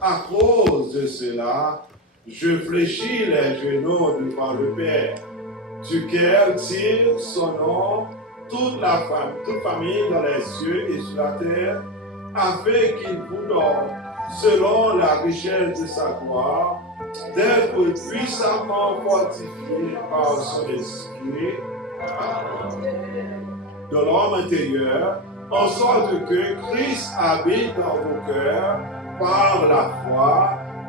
À cause de cela, je fléchis les genoux devant le Père, duquel tire son nom toute famille dans les cieux et sur la terre, afin qu'il vous donne, selon la richesse de sa gloire, d'être puissamment fortifié par son esprit de l'homme intérieur, en sorte que Christ habite dans vos cœurs par la foi,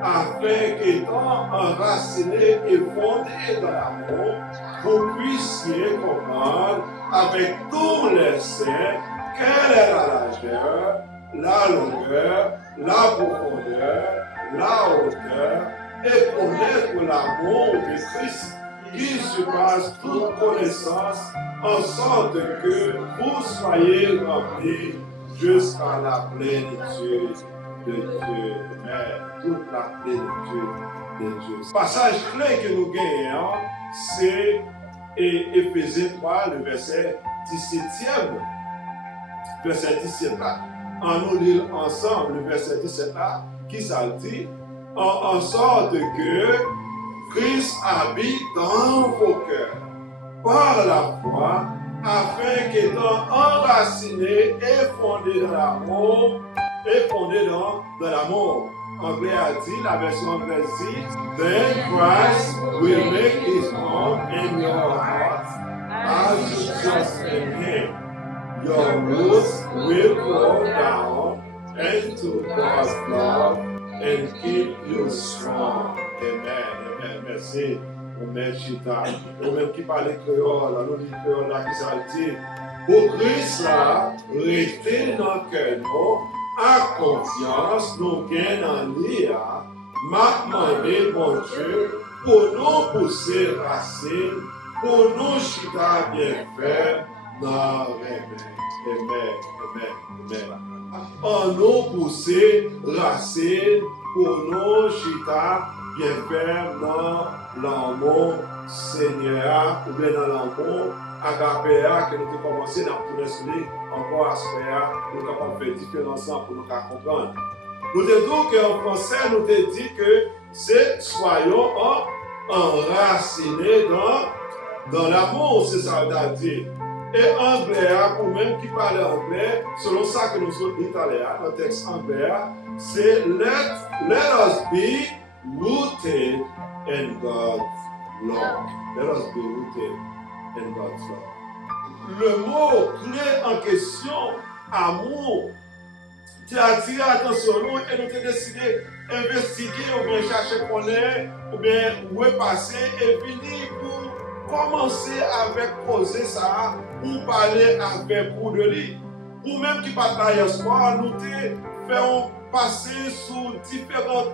afin qu'étant enracinés et fondés dans l'amour, vous puissiez comprendre avec tous les saints quelle est la largeur, la longueur, la profondeur, la hauteur, et connaître l'amour de Christ qui surpasse toute connaissance, en sorte que vous soyez remplis jusqu'à la plénitude de Dieu. Amen. Toute la plénitude de Dieu. Le passage clé que nous gagnons, c'est Éphésiens 3, le verset 17e. Verset 17 là. En nous lire ensemble le verset 17 là, qui ça dit, en sorte que Christ habite dans vos cœurs par la foi, afin qu'étant enraciné et fondé dans l'amour, Anglais a dit, la version anglaise dit, then Christ will make his home in your hearts as you trust in him. Your roots will grow down into God's love and keep you strong. Amen. Amen. Merci. Amen. Chita. Nous-mêmes qui parlons créole, nous disons créole là qui ça dit. Pour Christ là, restez dans le cœur, à confiance, nous gagnons en lire, m'a demandé, bon Dieu, pour nous pousser racines, pour nous chita bien faire dans Amen. En nous pousser racines, pour nous chita bien faire dans l'amour Seigneur, ou bien dans l'amour agapéa que nous avons commencé dans tout l'esprit, encore aspéa, nous avons fait différence pour nous comprendre. Nous avons dit qu'en français, nous avons dit que c'est soyons enracinés dans l'amour, c'est ça qu'on a dit. Et anglais, pour même qui parle anglais, selon ça que nous sommes italiens, le texte anglais, c'est let us be rooted in God's love. Let us be rooted in God's love. Le mot clé en question, amour, tu as attiré l'attention nous et nous avons décidé d'investiguer ou bien chercher connaître ou bien repasser et venir pour commencer avec poser ça pour parler avec vous de lui. Ou même qui parlent hier soir, nous faisons passer sur différents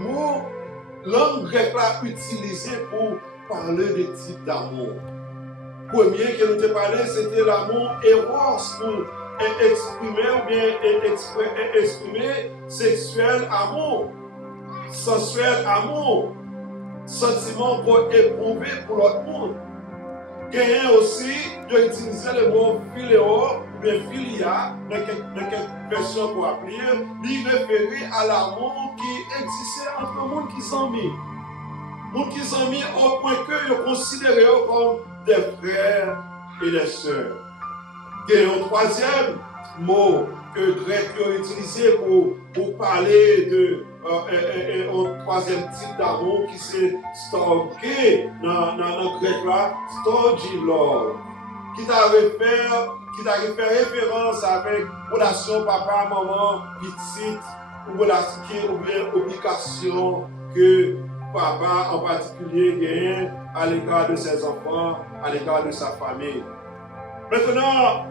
mots langue grecque a utilisé pour parler de type d'amour. Premier que nous avons parlé, c'était l'amour éros pour exprimer ou bien exprimer sexuel amour, sensuel amour, sentiment pour éprouver pour l'autre monde. Gagnant aussi d'utiliser le mot philéo ou bien philia dans quelques versions pour appeler, lui référer à l'amour qui existait entre le monde qui s'en mis. Les gens qui sont mis au point que ils considèrent comme des frères et des sœurs. Et un troisième mot que grec a utilisé pour parler de un troisième type d'amour qui s'est storgé dans le grec là, storgilor, qui t'a fait référence avec relation papa, maman, petite, ou bien obligation que papa en particulier gagne à l'égard de ses enfants, à l'égard de sa famille. Maintenant,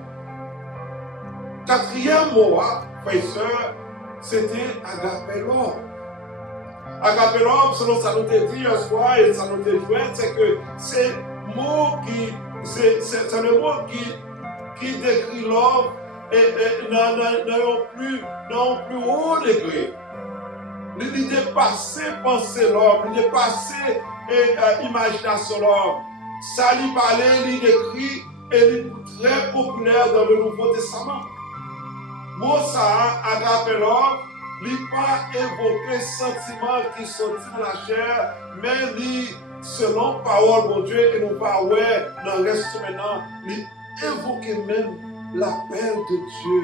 quatrième mot, frères et sœurs, c'était agapelor. Agapelor, selon ça nous a dit hier soir et ça nous a dit, c'est que c'est le mot qui décrit l'homme dans un plus haut degré. Il dépasse penser l'homme, il dépasse imagination l'homme. Ça lui parlait, il décrit et il est très populaire dans le Nouveau Testament. Mot ça, agapelor, il n'a pas évoqué sentiment qui sont dans la chair, mais il, selon parole, mon Dieu, et non pas ouais, dans le reste maintenant, il évoquait même l'appel de Dieu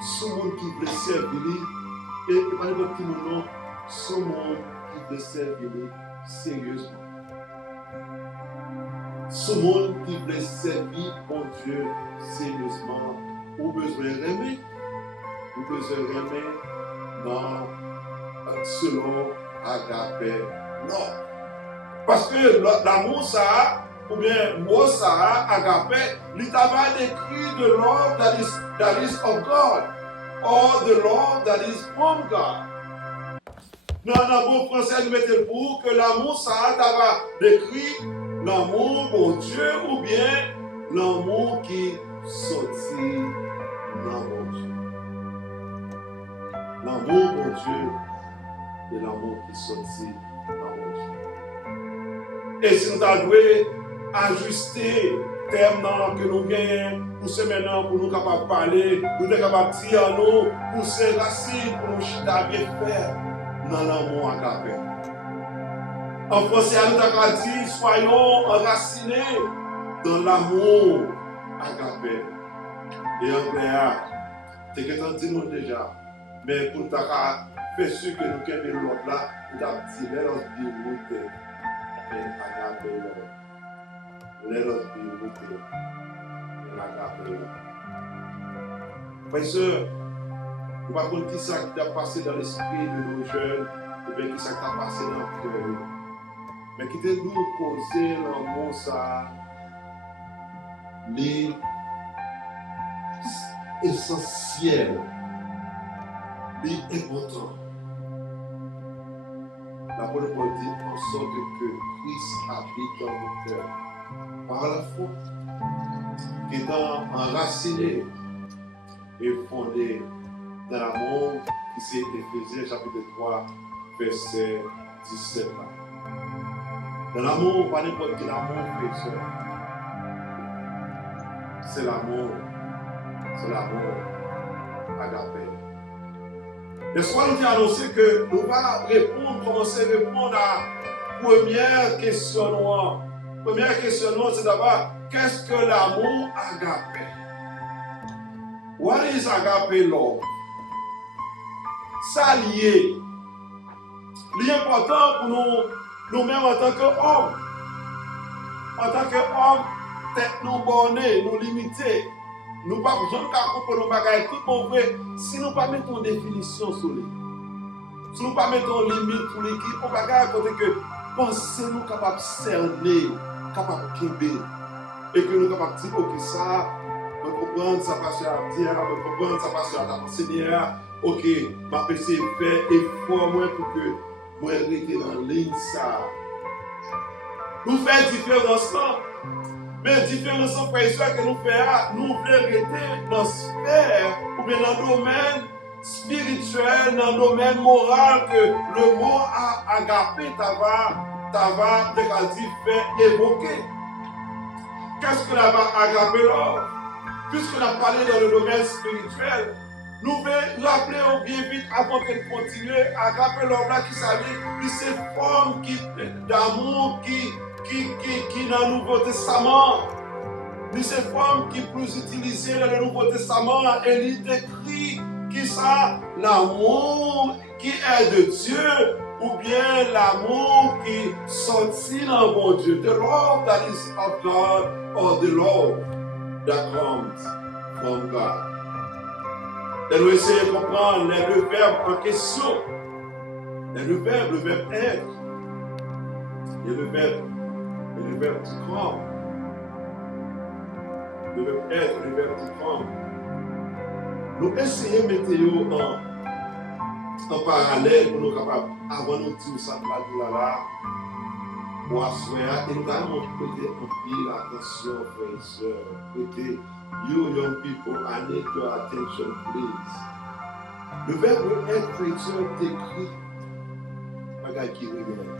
sur le monde qui veut servir, et pas n'importe qui non, sur le monde qui veut servir sérieusement. Ce monde qui veut servir mon Dieu sérieusement, ou besoin d'aimer, dans selon agapé, non. Parce que l'amour ça, ou bien moi ça, agapé, il t'avait décrit de love that is of God, or the love that is from God. Dans le bon français, nous mettons pour que l'amour ça t'avait décrit l'amour pour Dieu ou bien l'amour qui sortit dans mon Dieu. L'amour pour Dieu et l'amour qui sortit dans mon Dieu. Et si nous avons ajuster les termes que nous gagnons pour ce maintenant, pour nous capables de parler, pour nous capables de dire nous, pour ces racines, pour nous chita bien faire dans l'amour agapé. En français, nous avons dit, soyons enracinés dans l'amour agapé. Et en anglais, c'est que tu dis déjà, mais pour faire sûr que nous avons l'autre là, nous avons dit, let us be rooted in agape love. Let us be rooted in agape love. Frères et sœurs, nous ne savons pas qui ça qui a passé dans l'esprit de nos jeunes, ou bien qui ça qui a passé dans le cœur. Mais qui te nous causer l'amour ça, les essentiels, les importants. La parole dit en sorte que Christ habite dans nos cœurs par la foi, qui étant enraciné et fondé dans l'amour qui c'est Éphésiens chapitre 3, verset 17. Dans l'amour, pas n'importe quel amour, frère. C'est l'amour agapé. Le soir, nous avons annoncé que nous allons commencer à répondre à la première question. Première question, c'est d'abord, qu'est-ce que l'amour agapé? What is agape love? Ça lié. L'important pour nous-mêmes en tant qu'hommes. En tant qu'hommes, tête nous bornée, nous limitée. Nous ne pouvons pas comprendre nos bagages tout mauvais si nous ne pas mettons une définition sur les. Si nous ne pas mettons une limite pour l'équipe, on va garder côté que pensez nous capables de cerner, capables de kébé, et que nous capables de dire ok ça, je comprendre ça passe à dire, je comprendre ça passe à la Seigneur, ok, ma PC fait effort moins pour que moi rester dans la ligne ça. Nous faisons différence là. Mais la différence en frères que nous faisons, nous voulons rester dans la sphère ou bien dans le domaine spirituel, dans le domaine moral que le mot agapé t'ava fait évoquer. Qu'est-ce que l'agapé là? Puisqu'on a parlé dans le domaine spirituel, nous voulons rappeler au bien vite avant qu'elle continue, agapé là qui s'allie, c'est forme d'amour qui dans le Nouveau Testament, ni ces formes qui plus utilisées dans le Nouveau Testament, et il décrit qui ça, l'amour qui est de Dieu, ou bien l'amour qui sortit dans mon Dieu, the love that is of God, or the love that comes from God. Et nous essayons de comprendre les deux verbes en question. Les deux verbes, le verbe être et le verbe to come. Le verbe être et le verbe to come. Nous essayons de mettre en parallèle pour nous capables, avant nous dire ça, là, pour assurer, et nous allons prêter un peu l'attention, frères et sœurs. Prêtez, you young people, I need your attention, please. Le verbe être, frères et sœurs, décrit, bagaille qui révèle.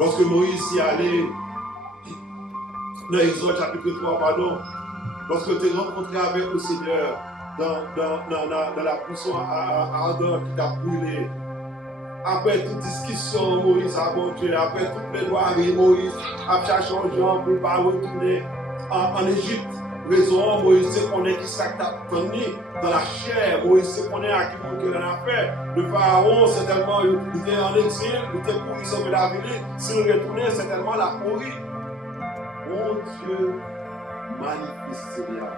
Lorsque Moïse y allait, dans Exode chapitre 3, pardon, lorsque tu es rencontré avec le Seigneur dans la prison ardente qui t'a brûlé, après toute discussion, Moïse a bon Dieu, après toute plaidoirie, Moïse a cherché un gens pour ne pas retourner en Égypte. Raison, Moïse se connaît qui ça t'a tenu dans la chair, Moïse se connaît à qui il a fait. Le pharaon, certainement, il était en exil, il était pourri sauver la ville. S'il retournait, certainement, la pourri. Mon Dieu, manifesté à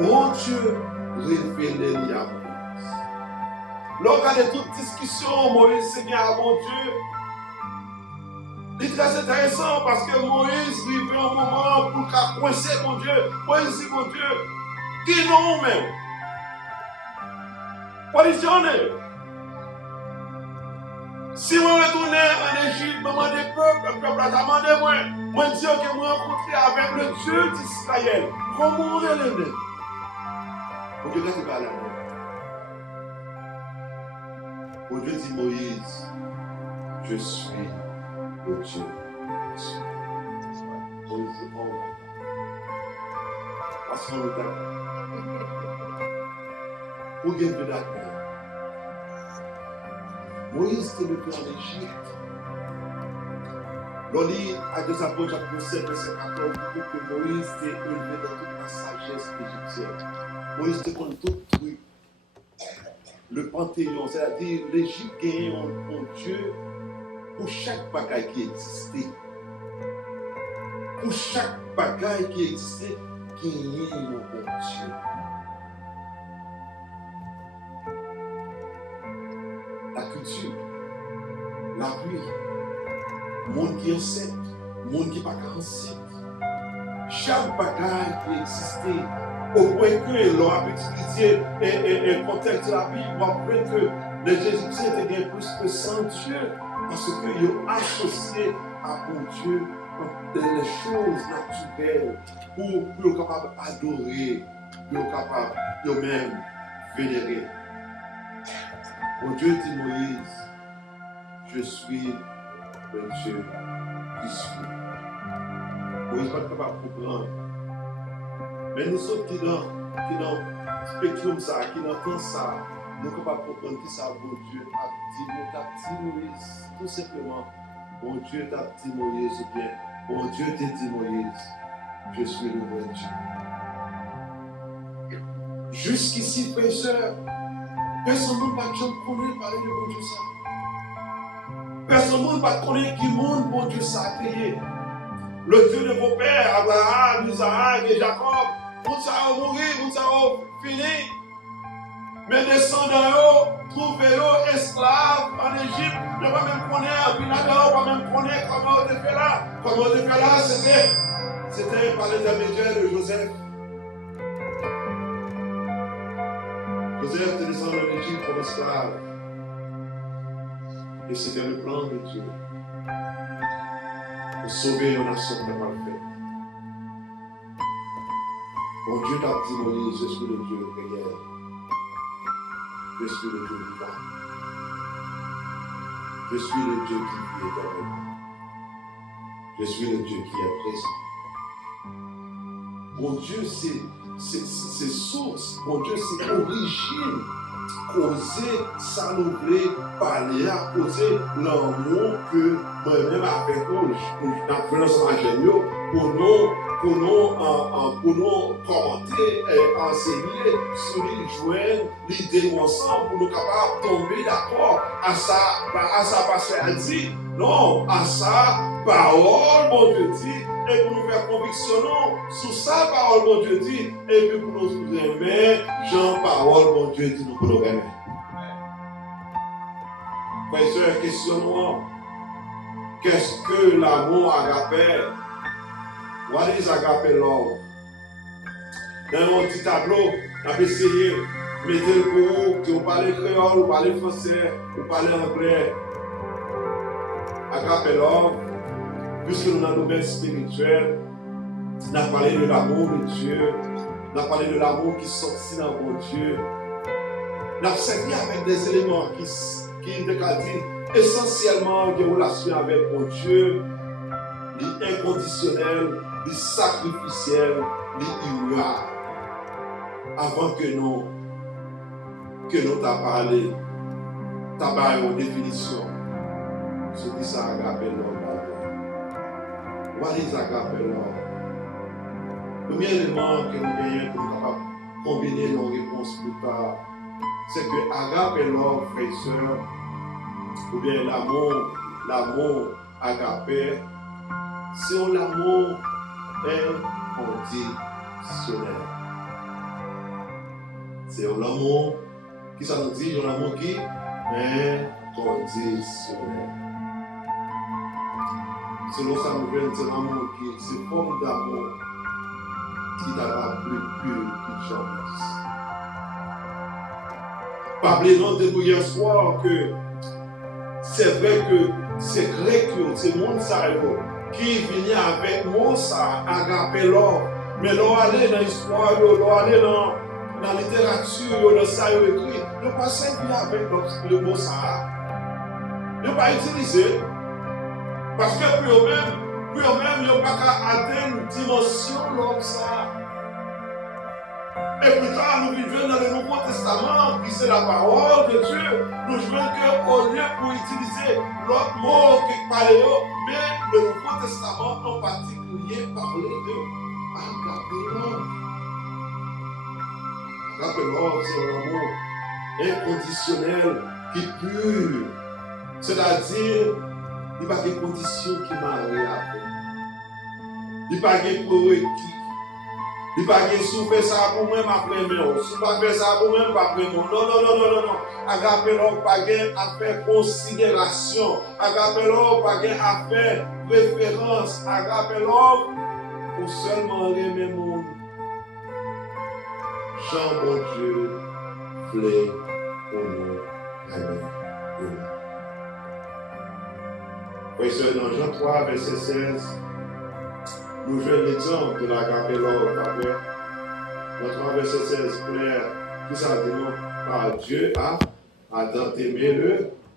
Moïse. Mon Dieu, révélé à Moïse. Lorsqu'il y a toute discussion, Moïse s'est mis à mon Dieu. C'est très intéressant parce que Moïse vivait un moment pour coincer mon Dieu. Moïse dit mon Dieu, qui non même? Positionné. Si moi retourne en Égypte, je demande le peuple a demandé moi. Moi dis que moi rencontré avec le Dieu d'Israël. Comment on est le Mon Dieu, quand il parle à moi. Mon Dieu dit Moïse, je suis le Dieu. Moïse dit, oh my God. What's wrong with that? Who gave you that man? Moïse était le plus en Égypte. L'on lit à 2 Apôtres, chapitre 7, verset 14, que Moïse était élevé dans toute la sagesse égyptienne. Moïse était comme tout truc. Le panthéon, c'est-à-dire l'Égypte gagne un Dieu pour chaque bagaille qui existait. Pour chaque bagaille qui existait, gagne un bon Dieu. La culture, la pluie, le monde qui est enceinte, le monde qui n'est pas enceinte. Chaque bagaille qui existait, au point que l'on a utilisé le contexte de la Bible, on va voir que les Égyptiens étaient plus que 100 dieux parce qu'ils ont associé à bon Dieu les choses naturelles pour être capable d'adorer, pour être capable de même vénérer. Bon Dieu dit Moïse, je suis le Dieu qui suis. Moïse n'est pas capable de comprendre. Mais nous sommes qui dans le spectrum, qui dans ça, nous sommes capables de comprendre qui ça, bon Dieu a dit Moïse, tout simplement, bon Dieu t'a dit Moïse, ou bien, bon Dieu t'a dit Moïse, je suis le vrai Dieu. Jusqu'ici, frères et sœurs, personne ne va connaître parler de bon Dieu ça. Personne ne va connaître qui monde bon Dieu ça a créé. Le Dieu de vos pères, Abraham, Isaac et Jacob, vous savez mourir, vous savez fini. Mais descendants, trouvez-vous esclaves en Égypte, ne pas même connaître, puis là-dedans, pas même connaître comment on était fait là. Comment on était fait là, c'était par l'intermédiaire de Joseph. Joseph était descendu en Égypte comme esclave. Et c'était le plan de Dieu pour sauver une nation qui n'est pas faite. Bon Dieu t'a dit Moïse, je suis le Dieu de prière. Je suis le Dieu vivant. Je suis le Dieu qui vit éternellement. Je suis le Dieu qui est présent. Mon Dieu, c'est source. Mon Dieu, c'est origine. Causer, s'enlever, parler, à causer l'amour que moi-même avec nous, dans le sens ingénieux, pour nous commenter, enseigner, sur les joindre, l'idée ensemble, pour nous capables de tomber d'accord à sa parce qu'elle dit, non, à sa parole, mon Dieu dit, et pour nous faire conviction sur sa parole, mon Dieu dit, et puis pour nous aimer, Jean, parole, mon Dieu dit, nous pour nous aimer. Frères et sœurs, questionnons, qu'est-ce que l'amour agapé? What is agape love? Dans mon petit tableau, on a essayé de mettre le pour que vous parlez créole, vous parlez français, vous parlez anglais. Agape love, puisque nous avons un domaine spirituel, on a parlé de l'amour de Dieu, on a parlé de l'amour qui sortit dans mon Dieu. On a servi avec des éléments qui essentiellement des relations avec mon Dieu, inconditionnel, les sacrificiels, les ira. Avant que nous t'a parlé, t'a parlé en définition. Ce qui ça agape l'homme d'abord. What is agape love? Le premier élément que nous gagnons pour nous combiner nos réponses plus tard, c'est que agape love, frères et sœurs, ou bien l'amour agape, c'est un amour inconditionnel. C'est un amour qui ça nous dit, un amour qui est inconditionnel. Selon ça, nous voyons c'est un amour qui c'est une forme d'amour qui n'est plus pur que jamais. Pas oublier non de nous hier soir que c'est vrai que c'est grec, c'est monde ça qui vient avec moi ça, agape l'or. Mais l'on aller dans l'histoire, l'on aller dans la littérature, dans ça écrit, ne pas simplement avec le mot ça. Ne pas utiliser. Parce que pour eux-mêmes, ils n'ont pas qu'à atteindre une dimension comme ça. Et plus tard, nous vivons dans le Nouveau Testament, qui c'est la parole de Dieu. Nous jouons qu'au lieu pour utiliser l'autre mot qui parle, mais le Nouveau Testament en particulier parlait de agape love. Agape love, c'est un amour inconditionnel qui est pur. C'est-à-dire, il n'y a pas de conditions qui marient avec. Il n'y a pas de prérequis. Il n'y a pas de souffrir ça pour moi, ma première. Si je ne fais ça pour moi, ma première. Non. Agape love, pas à faire considération. Agape love, pas à faire référence. Agape love, pour seulement aimer mon monde. Jean, bon Dieu, voulait pour nous aimer. Oui, c'est dans Jean 3, verset 16, nous jouons l'exemple de l'agape love. Dans 3, verset 16, clair, tout ça dit par Dieu a tant aimé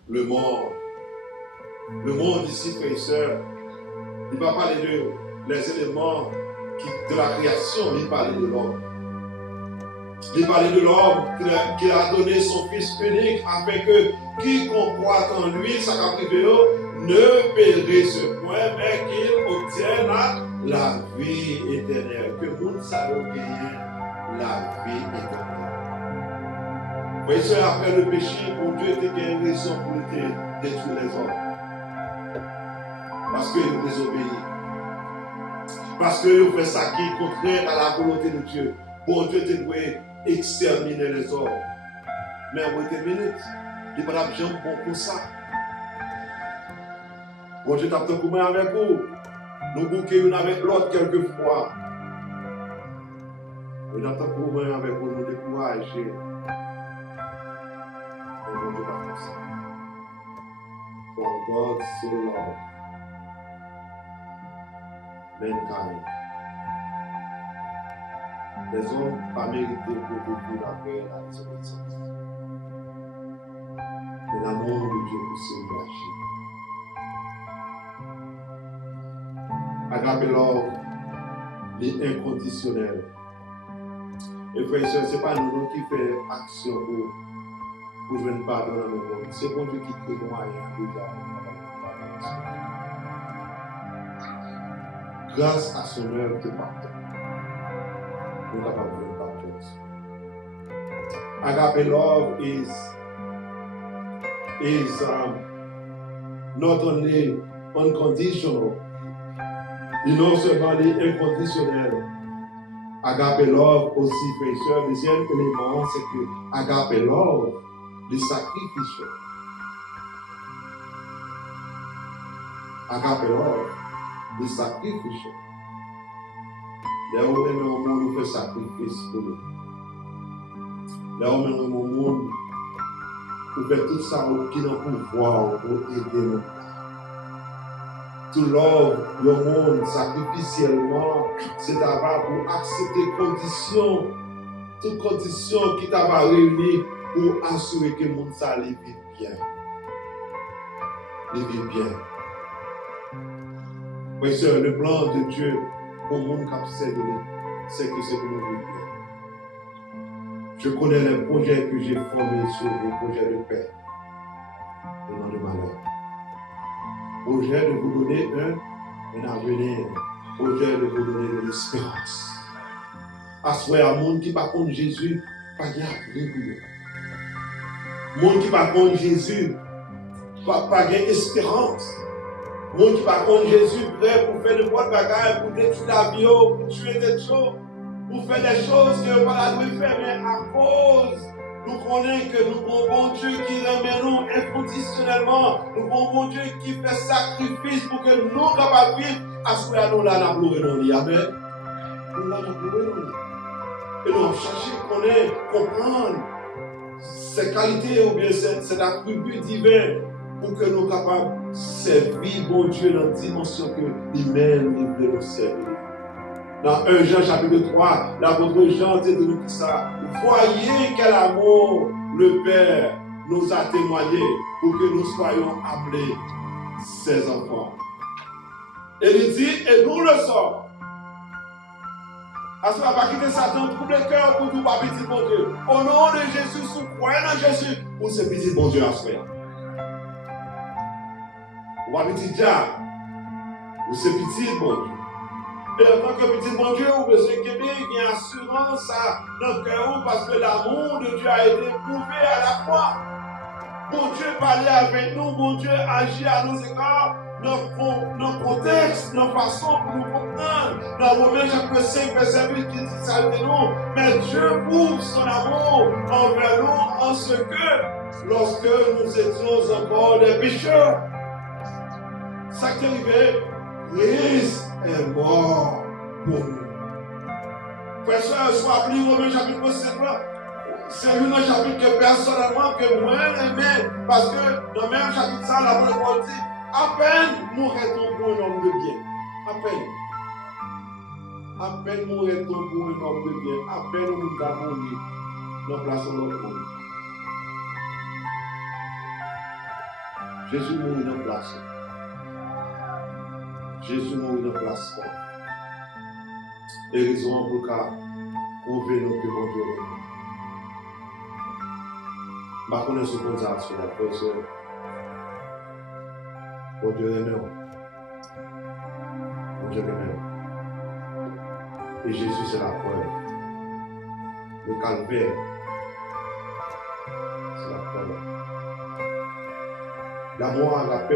le monde. Le monde ici, frères et sœurs, il ne va pas parler de les éléments de la création, il parle de l'homme. Il parlait de l'homme qui a donné son Fils unique afin que quiconque croit en lui, sa captivité, ne périsse point, mais qu'il obtienne la vie éternelle. Que nous savons gagner la vie éternelle. Oui, c'est après le péché, pour Dieu était une raison pour détruire les hommes. Parce qu'ils désobéissent. Parce qu'ils font ça qui est contraire à la volonté de Dieu. Bon Dieu devait exterminer les hommes. Mais en 20 minutes, il n'y a pas de gens bon pour ça. Bon Dieu t'attend pour moi avec vous. Nous bouquons avec l'autre quelquefois. Bon Dieu t'attend pour moi avec vous, nous décourager. Mais bon Dieu pas comme ça. For God so loved mankind. Les hommes pas mérité pour vivre après la désobéissance. Mais l'amour de Dieu pour s'engager. Agape love, est inconditionnel. Et frère et sœurs, ce n'est pas nous qui faisons action pour jouer une pardon dans le monde. C'est bon Dieu qui crée le moyen déjà. Grâce à son œuvre de pardon. Nous n'avons pas besoin de pardon. Agape love is not only unconditional, il non seulement inconditionnel. Agape love aussi, frères et sœurs, le deuxième élément, c'est que agape love, le sacrifice. Agape love, le sacrifice. Là où même au monde nous fait sacrifice pour nous. Là où même au monde nous fait tout ça qui n'a pouvoir pour aider nous. To love le monde sacrificiellement, c'est d'abord pour accepter conditions, toutes conditions qui t'a réunies pour assurer que le monde ça vit bien. Il vit bien. Oui, c'est le plan de Dieu pour le monde qui observe, c'est que c'est pour nous vivre. Je connais les projets que j'ai formés sur les projets de paix et non de malheur. Projet de vous donner un avenir, projet de vous donner de l'espérance. Assoyer à monde qui par contre Jésus, pas de avenir pour eux. Monde qui par contre Jésus, pas d'espérance. Monde qui par contre Jésus prêt pour faire de bonnes bagages, pour détruire la vie, pour tuer des choses, pour faire des choses que voilà nous faire, mais à cause nous connaissons que nous avons un bon Dieu qui remet nous inconditionnellement, nous avons un bon Dieu qui fait sacrifice pour que nous capables de vivre, assoyer nous là, nous pleurons. Amen. Nous là, nous pleurons. Et nous cherchons à connaître, comprendre ces qualités ou bien cet attribut divin pour que nous soyons capables de servir bon Dieu dans la dimension que lui-même veut nous servir. Dans 1 Jean chapitre 3, l'apôtre Jean dit de nous ça. Voyez quel amour le Père nous a témoigné pour que nous soyons appelés ses enfants. Et il dit, et nous le sommes. Parce qu'on ne va pas quitter Satan, trouble le cœur pour nous pas petit bon Dieu. Au nom de Jésus, sous croyant en Jésus, pour ce petit bon Dieu à soi. Ou pas petit diable, ou ce petit bon Dieu. Et en tant que petit bon Dieu, vous besoin qu'il y ait une assurance dans le cœur parce que l'amour de Dieu a été prouvé à la croix. Bon Dieu parlait avec nous, bon Dieu agit à nos égards. Dans contexte, dans façon pour nous comprendre. Dans Romains chapitre 5, verset 8, qui dit ça de nous. Mais Dieu prouve son amour envers nous en ce que, lorsque nous étions encore des pécheurs, ça qui est arrivé, Christ est mort pour nous. Frère, soit appelé Romains chapitre 5, c'est un chapitre que personnellement, que moi j'aime, parce que dans le même chapitre, ça, la Bible dit, à peine mourrait-on pour un homme de bien. À peine. À peine mourrait-on pour un homme de bien. À peine nous avons mouru dans la place de notre monde. Jésus mourit dans la place. Jésus mourit dans la place. Et raison pour qu'à prouver nous que bon Dieu est. Je ne connais pas ce qu'on a sur la personne. Bon Dieu est mort. Bon Dieu est mort. Et Jésus, c'est la preuve. Le calvaire, c'est la preuve. L'amour agape,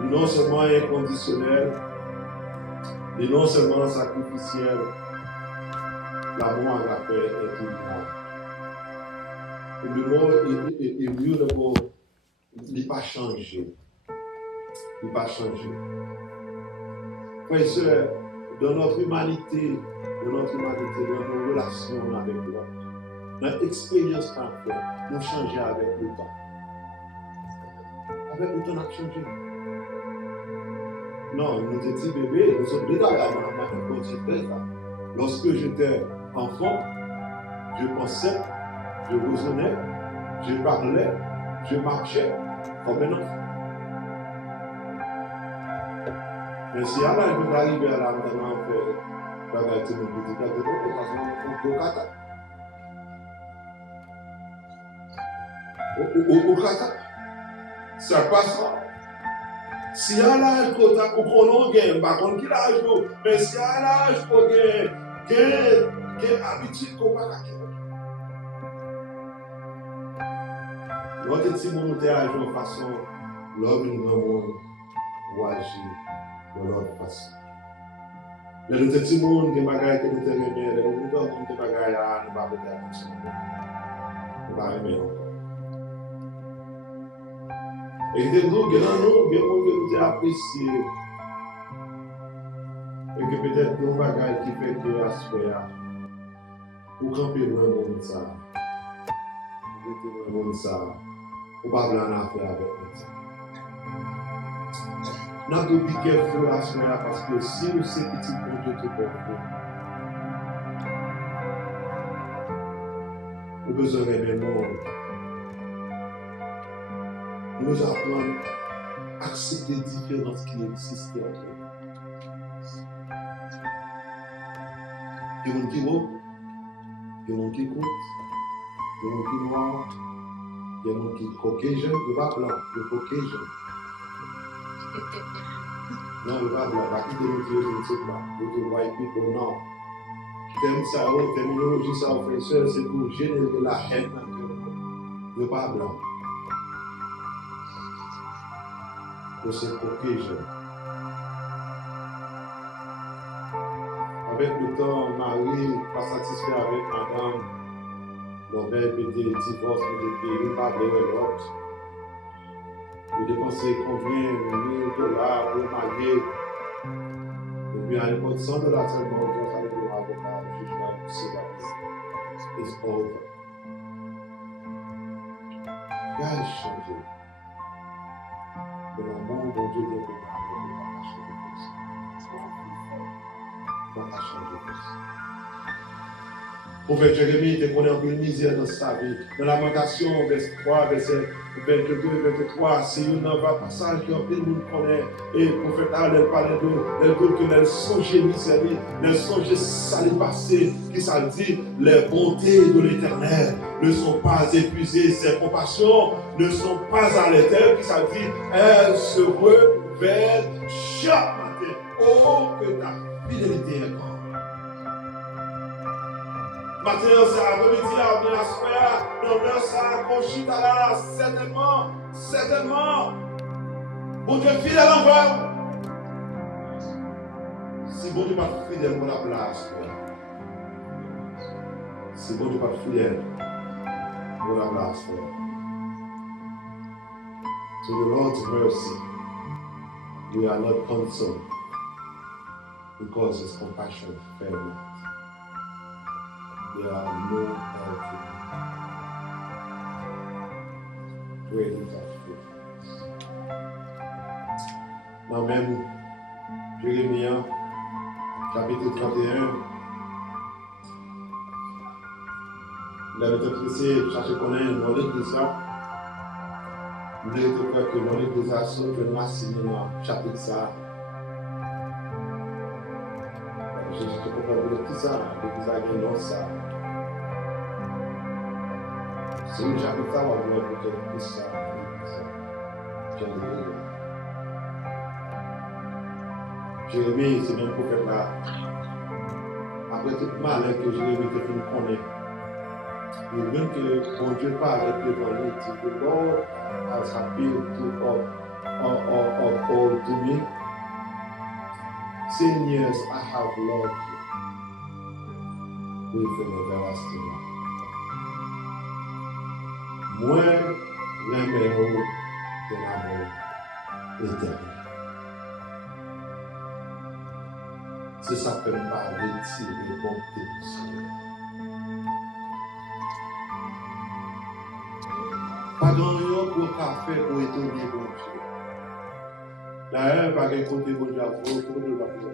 il non seulement inconditionnel, il non seulement sacrificiel, l'amour agape est tout. Et le mot est mieux de mot. Il n'est pas changé. Il n'est pas changé. Frères et sœurs, dans notre humanité, dans nos relations avec l'autre, dans l'expérience qu'on fait, nous changeons avec le temps. Avec le temps, on a changé. Non, nous étions bébés, nous sommes déjà là dans la. Lorsque j'étais enfant, je pensais, je raisonnais, je parlais, je marchais comme un enfant. Mais si Allah est arrivé à la maintenant, on fait bagaille de petit cas de l'eau, parce qu'on peut kata. Au kata. Ça passera. Si Allah est kota, ou qu'on a gagné, par contre, qu'il a joué, mais si Allah est gagné, habitude qu'on va kata. Notre petit monde est agi de façon, l'homme est dans le monde, ou agir de l'autre façon. Mais le petit monde qui est bagaille que nous t'aimons, le monde qui est bagaille à nous pas prêter attention. Nous pas aimer encore. Et de nous, il y a un monde que nous apprécié. Et que peut-être nos bagailles qui fait que l'aspect, pour camper dans le monde ça. Pour le monde ça. On va pas en affaire avec nous. Nous devons être careful à ce moment-là parce que si nous sommes petits pour Dieu tout bon, nous avons besoin de nous. Nous apprendre à accepter les différences qui existent entre nous. Il y a des gens qui roux, il y a des gens qui coûtent, il y a des gens qui noirs, il y a des gens qui caucasian, il n'y a pas blanc, il y a caucasian. Non, il n'y a pas blanc, pas quitter nous dire, je ne sais pas, il y a white people, non. Terme ça, terminologie ça, frère, c'est pour générer la haine dans le cœur. Il n'y a pas blanc. C'est caucasian. Avec le temps, Marie pas satisfait avec madame. L'objet était divorce, il était pas de l'autre. Il dépensait combien $1,000 pour marier. Et puis à l'époque, $100 seulement, on allait pour l'avocat, le jugement, c'est la It's over. Il a changé. Mais l'amour, bon Dieu, est pour moi, pas changer pour ça. Prophète Jérémie était connu en une misère dans sa vie. Dans Lamentation, verset 3, verset 22, 23, c'est un passage qui en plus nous connaît. Et le prophète elle parlait que les songes misère, les songes salés passés, qui ça dit, les bontés de l'Éternel ne sont pas épuisées, ses compassions ne sont pas à l'éternel, qui ça dit, elles se renouvellent chaque matin. Oh, que ta fidélité est grande. Matin, ça, après-midi, on est à soir, on ça, conchita là, certainement. Bon Dieu fidèle envers. Si bon Dieu pas fidèle pour la place, si bon Dieu pas fidèle pour la place, to the Lord's mercy, we are not concerned because His compassion fail not. There are no healthy. Great is our faithfulness. Dans même Jérémie, chapitre 31, il avait été pressé de chercher qu'on ait dans l'église. Il était prêt que dans l'église, je nous assigne dans le chapitre ça. Je te comprends tout ça, l'église a gagné ça. C'est une chapitre ça, on va peut-être plus ça. Jérémie, c'est même prophète là. Après tout le mal que Jérémie était venu connaître, il dit que mon Dieu parle devant lui, il dit que the Lord has appealed to me. 10 years I have loved you with an everlasting love. Moi, l'amour de l'amour éternel. C'est ça que me parle retirer bonté du Seigneur. Pas grand-chose pour café pour étonner bon Dieu. D'ailleurs, pas qu'un côté bon Dieu à vous, tout le monde va vous.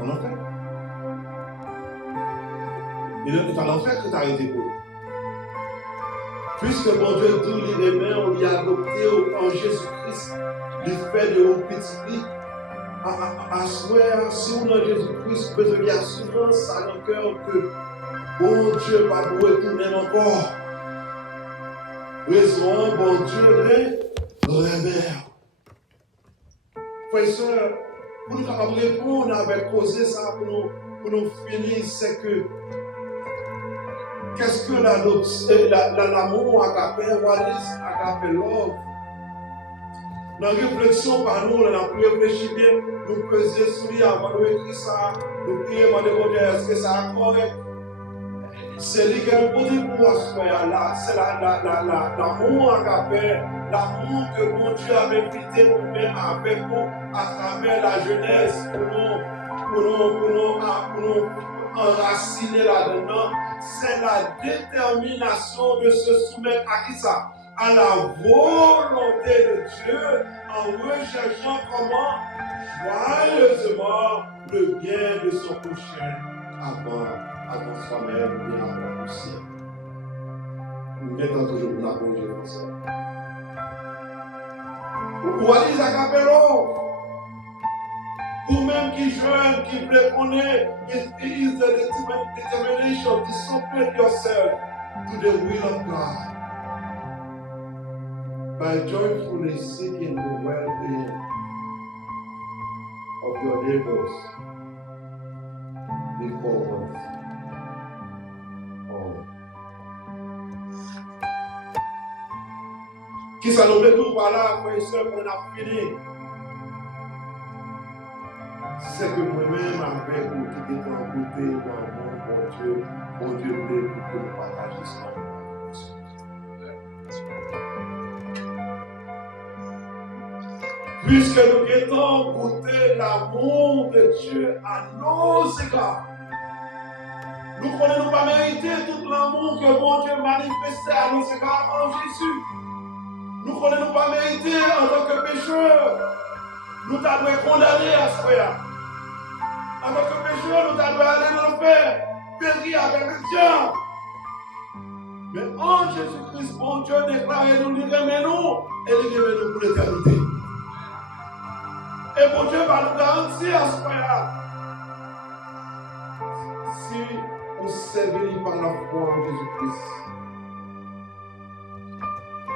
On en fait. Il est à l'enfer que tu as arrêté pour. Puisque mon Dieu tout les mains, on lui a adopté en Jésus-Christ, il fait de nos petits à souhait, si on a Jésus-Christ, besoin d'assurance à nos cœurs que bon Dieu va nous retourner encore. Raison, bon Dieu, révère. Frères et sœurs, pour nous répondre avec causer ça, pour nous finir, c'est que qu'est-ce que l'amour agape, what is agape love? Dans la réflexion par nous, on a pu réfléchir bien, nous peser sur lui avant de écrire ça, nous prier, demander bon Dieu, est-ce que ça est correct? C'est lui qui a posé pour là, c'est l'amour agape, l'amour que mon Dieu avait invité nous faire avec nous à travers la jeunesse pour nous enraciner là-dedans. C'est la détermination de se soumettre à qui ça? À la volonté de Dieu en recherchant comment joyeusement le bien de son prochain avant soi-même et avant le ciel. Nous mettons toujours pour la bouche comme ça. What is agape love? Ou même qui jeune, qui veut connaître, it is the determination to submit yourself to the will of God by joyfully seeking the well-being of your neighbors before one's own. Qui ça nous met tout par là, frère et soeur, qu'on a fini? C'est que moi-même, avec vous qui êtes en côté dans mon Dieu voulait pour que nous partagions ça. Puisque nous avons goûté l'amour de Dieu à nos égards, nous ne connaissons pas mériter tout l'amour que mon Dieu manifestait à nos égards en Jésus. Nous ne connaissons pas mériter en tant que pécheurs. Nous t'avons condamné à ce frère. En tant que pécheurs, nous t'avons allé dans l'enfer, périr avec le diable. Mais en Jésus-Christ, mon Dieu déclare nous, il remet nous et il remet nous pour l'éternité. Et mon Dieu va nous garantir à ce frère. Si on s'éveille par la foi en Jésus-Christ,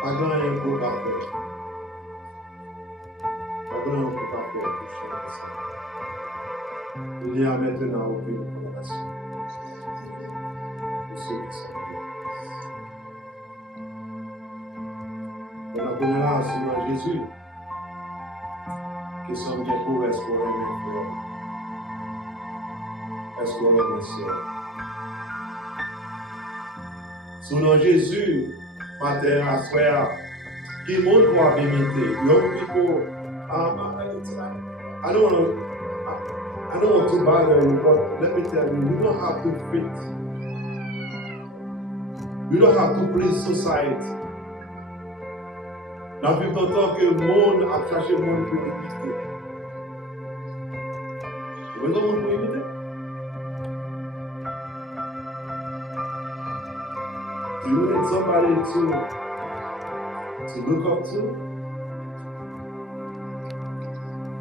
pas grand impôt à faire. Pas grand impôt à faire pour changer ça. Il n'y a maintenant aucune condamnation pour ceux qui sont en Jésus. On a connu là, selon Jésus, qui sont bien pour est-ce qu'on aime mes frères, est-ce qu'on aime mes soeurs. Selon Jésus, Matin à soir, qui montre quoi imiter. Young people, I don't want to bother you, but let me tell you, we don't have to fit. We don't have to please society. Dans le temps que le monde a cherché le monde pour imiter. Vous voyez le monde pour imiter? Do you need somebody to look up to?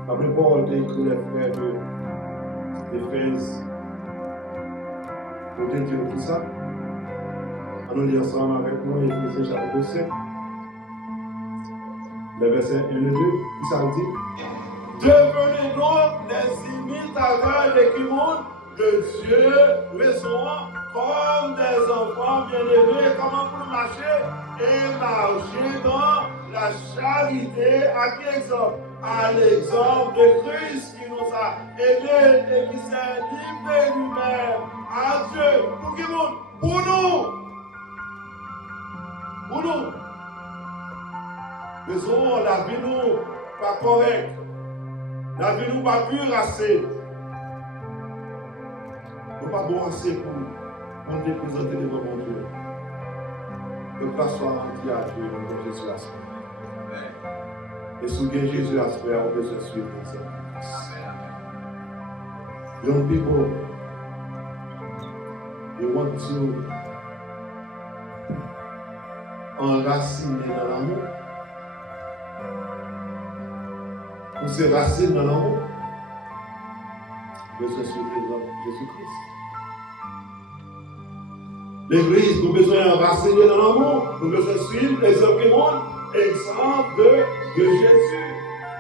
Après Paul décrit les frères d'Éphèse. Pour te dire tout ça, allons lire ensemble avec moi Éphésiens chapitre 5, le verset 1 et 2, qui ça dit? Devenez donc les imitateurs des monde de Dieu, raisonnant comme des enfants bien-aimés, comment pour marcher et marcher dans la charité. À quel exemple? À l'exemple de Christ qui nous a aimés et qui s'est livré lui-même à Dieu. Pour qui nous? Pour nous. Pour nous. Raison, la vie nous pas correcte. La vie nous pas pure assez. Nous pas bon assez pour nous présenter devant mon Dieu. Que grâce soit rendue à Dieu, nous Jésus la semaine. Et souviens Jésus la semaine, on peut se suivre les sacrifices. Young people, you want to enraciner dans l'amour. Pour se raciner dans l'amour, vous besoin de suivre Jésus-Christ. L'Église, nous avons besoin d'enraciner dans l'amour, nous avons besoin de suivre l'exemple du monde, exemple de Jésus.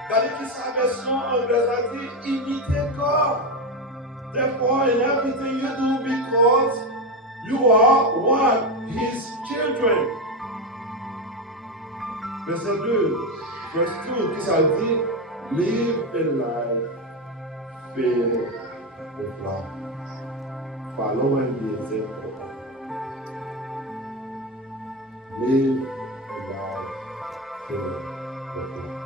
Regardez qui sa version anglaise a dit, imitez God. Therefore, in everything you do, because you are one, His children. Verset 2, verset 2, qui ça dit, live a life filled with love. Following the example. Live a life filled with love.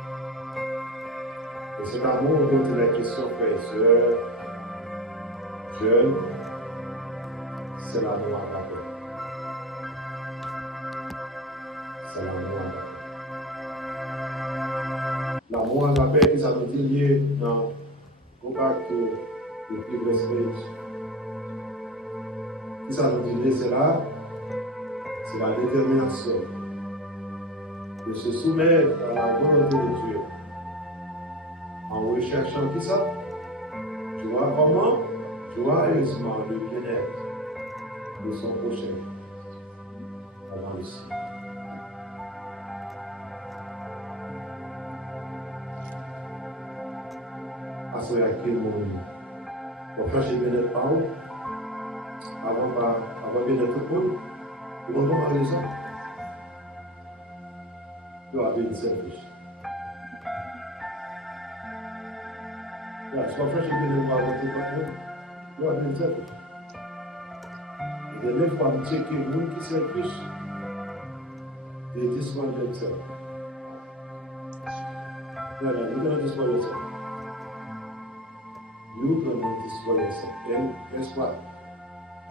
Et cet amour dont la question, frères et sœurs, jeunes, c'est l'amour agape. C'est l'amour agape. L'amour agape, qui ça veut dire dans go back to the previous page. Qui ça veut dire cela? C'est la détermination de se soumettre à la volonté de Dieu en recherchant qui ça? Joie comment? Joyeusement le bien-être de son prochain avant le sien. Assoyez à qui mon frère, j'ai bien-être par où? Avant bien-être tout le monde, nous avons raison. Nous avons une selfish. Yeah, so fresh again in my water, you are being selfish. They live from taking monkey selfish, they destroy themselves. No, you're gonna destroy yourself. You're gonna destroy yourself. And guess what?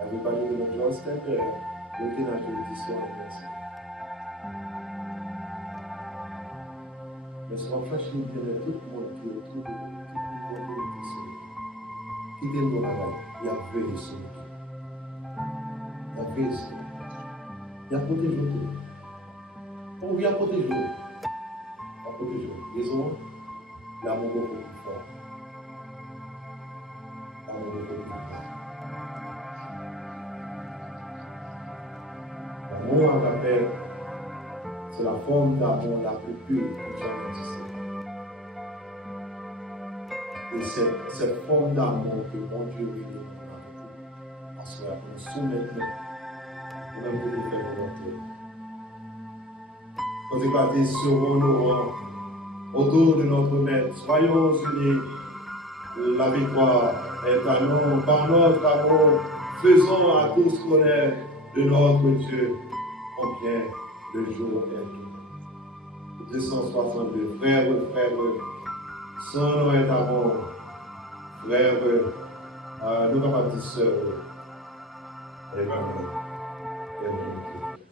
Everybody gonna just stand there looking at you destroying yourself. Mais sois fresh again, tout le monde qui est autour de vous. Quittez le bagage, il y a veillé sur nous. Il y a veillé sur nous. Il y a protégé nous. On vient protéger nous. Il y a protégé nous. Raison, l'amour beaucoup plus fort. L'amour beaucoup plus fort. L'amour en rappel, c'est la forme d'amour la plus pure que jamais existé. Et cette forme d'amour que mon Dieu veut nous donner. Parce que nous soumettons, nous-mêmes pour nous faire volonté. Nous éclater seront nos rangs autour de notre maître. Soyons unis. La victoire est à nous. Par notre amour, faisons à tous connaître de notre Dieu combien le jour est. 262. Frères, son nom est amour. Frères, nous capables de sœurs. Amen.